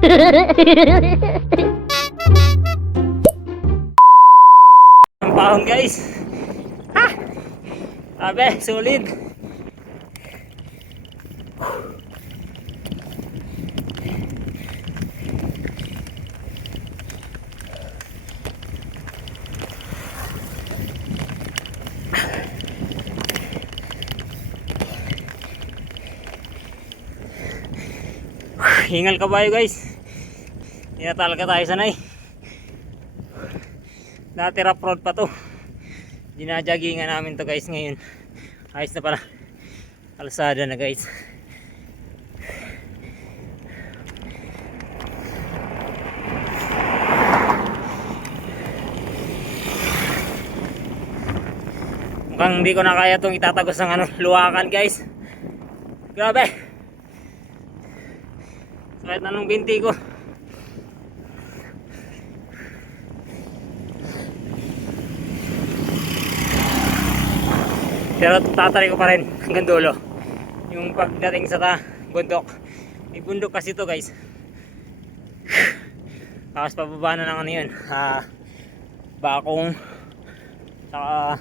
Ang pahon guys. Ha! Abe, solid. Hingal kabayo guys. Hindi na talaga tayo sanay. Dati rough road pa to. Dinajaggingan namin to guys ngayon. Ayos na pala. Kalsada na guys. Mukhang hindi ko na kaya itong itatagos ng luwakan guys. Grabe. Sakit na nung binti ko. Pero tatry ko pa rin hanggang dulo. Yung pagdating sa bundok. May bundok kasi to guys. Tapos pababa na ng yun. Bakong. Saka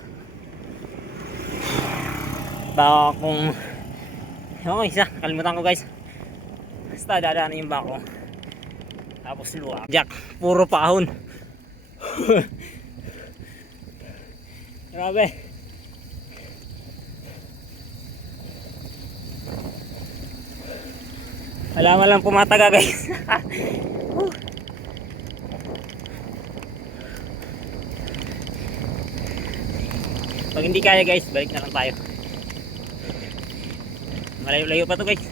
bakong. Okay, isa. Kalimutan ko guys. Basta dadaanan yung bakong. Tapos luwak. Jack. Puro pahon. Grabe. Alaman lang pumataga guys. Pag hindi kaya guys, balik na lang tayo. Malayo-layo pa to guys.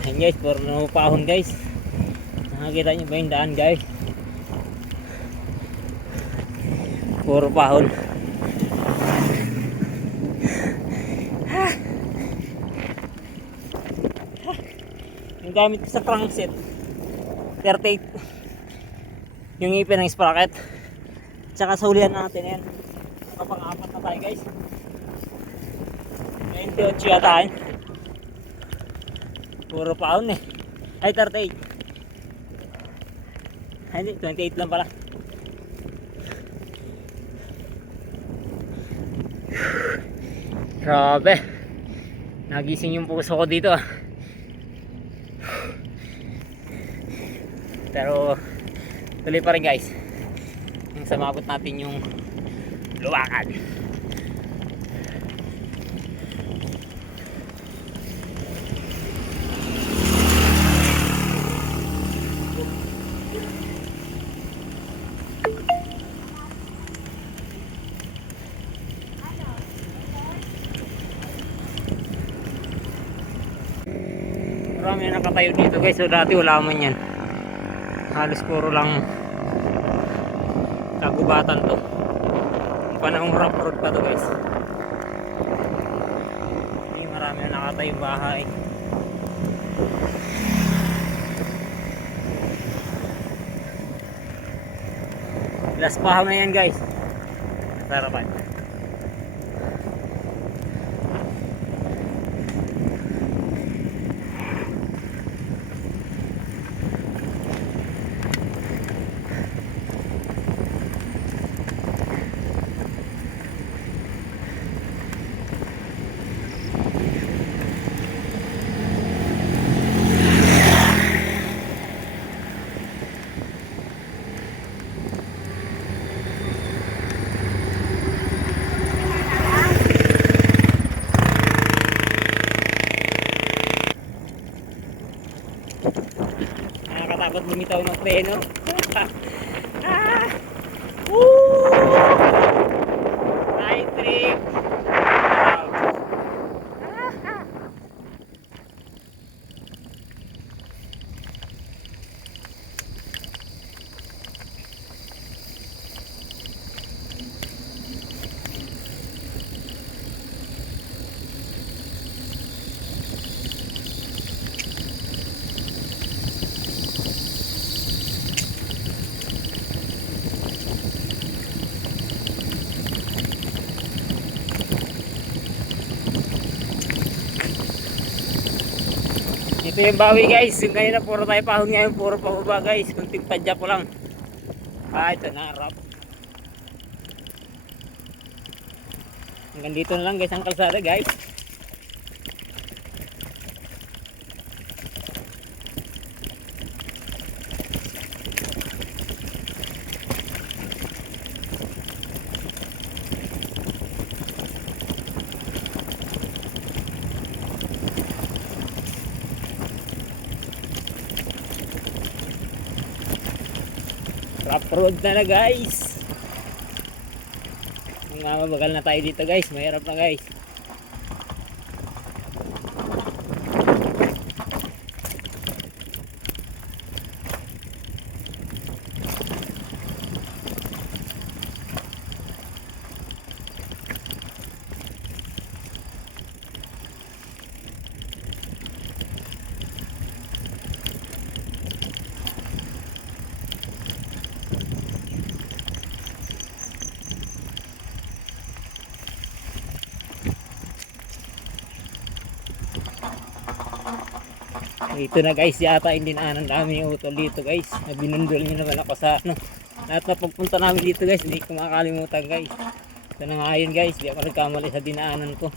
Ayan guys, puro pahon guys. Nakakita nyo ba yung daan guys? Puro pahon. Yung gamit ko sa crankset 38 yung ipin ng sprocket. Tsaka sa hulihan natin yan. Nakapang-apat na tayo guys. 28 yata yun. Puro pahon eh. Ay 38. Ay hindi, 28 lang pala. Grabe. Nagising yung puso ko dito ah. Pero tuloy pa rin guys. Yung samabot natin yung luwakan. Marami na nakatayo dito guys. So dati wala man yan. Halos puro lang kagubatan to. Yung panahong rough road pa to guys. Hindi marami na nakatayo bahay. Last pahaw na yan guys. Sarapan. Nakakatakot lumitaw ng preno. Ah! Woo! Night trip. Ito yung bawi guys. Yung kanina puro tayo pahon, ngayon puro pababa guys. Kunting padya ko lang. Ito na, harap. Hanggang dito na lang guys ang kalsada guys. Rough road na guys. Mga mabagal na tayo dito guys. Mahirap na guys. Ito na guys, yata hindi dinaanan namin yung utol dito guys. Binundol nyo naman ako sa ano. Lahat na pagpunta namin dito guys, hindi ko makakalimutan guys. Ito na nga yun guys, di ako nagkamali sa dinaanan ko.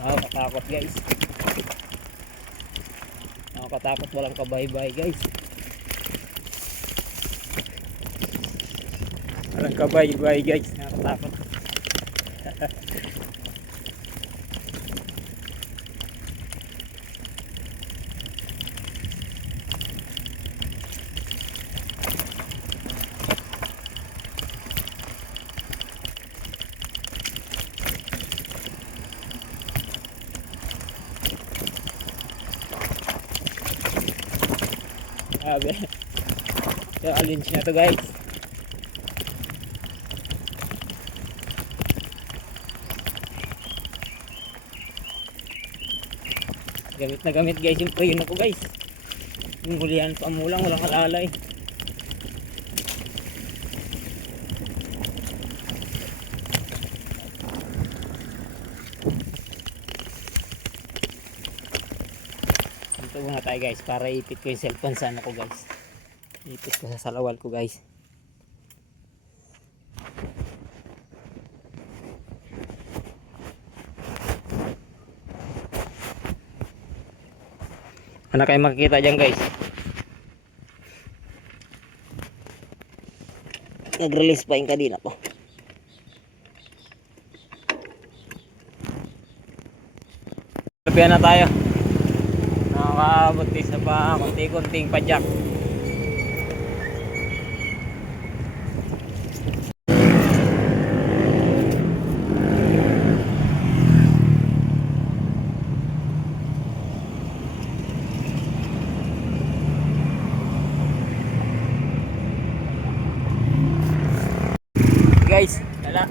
Nakakatakot guys. Nakakatakot, walang kabay-bay guys. Walang kabay-bay guys. Nakakatakot. Sabi. Yung alinch na to guys. Gamit na gamit guys yung preno ko guys. Yung hulihan pa mo lang, walang alalay. Dito muna tayo guys para ipit ko yung cellphone sa ano ko guys. Ipit ko sa salawal ko guys. Ano kayo makikita dyan guys? Nag-release pa yung kadina ko. Sabihan na tayo. Nakakabuntis na pa konti-konting padyak. Guys, wala.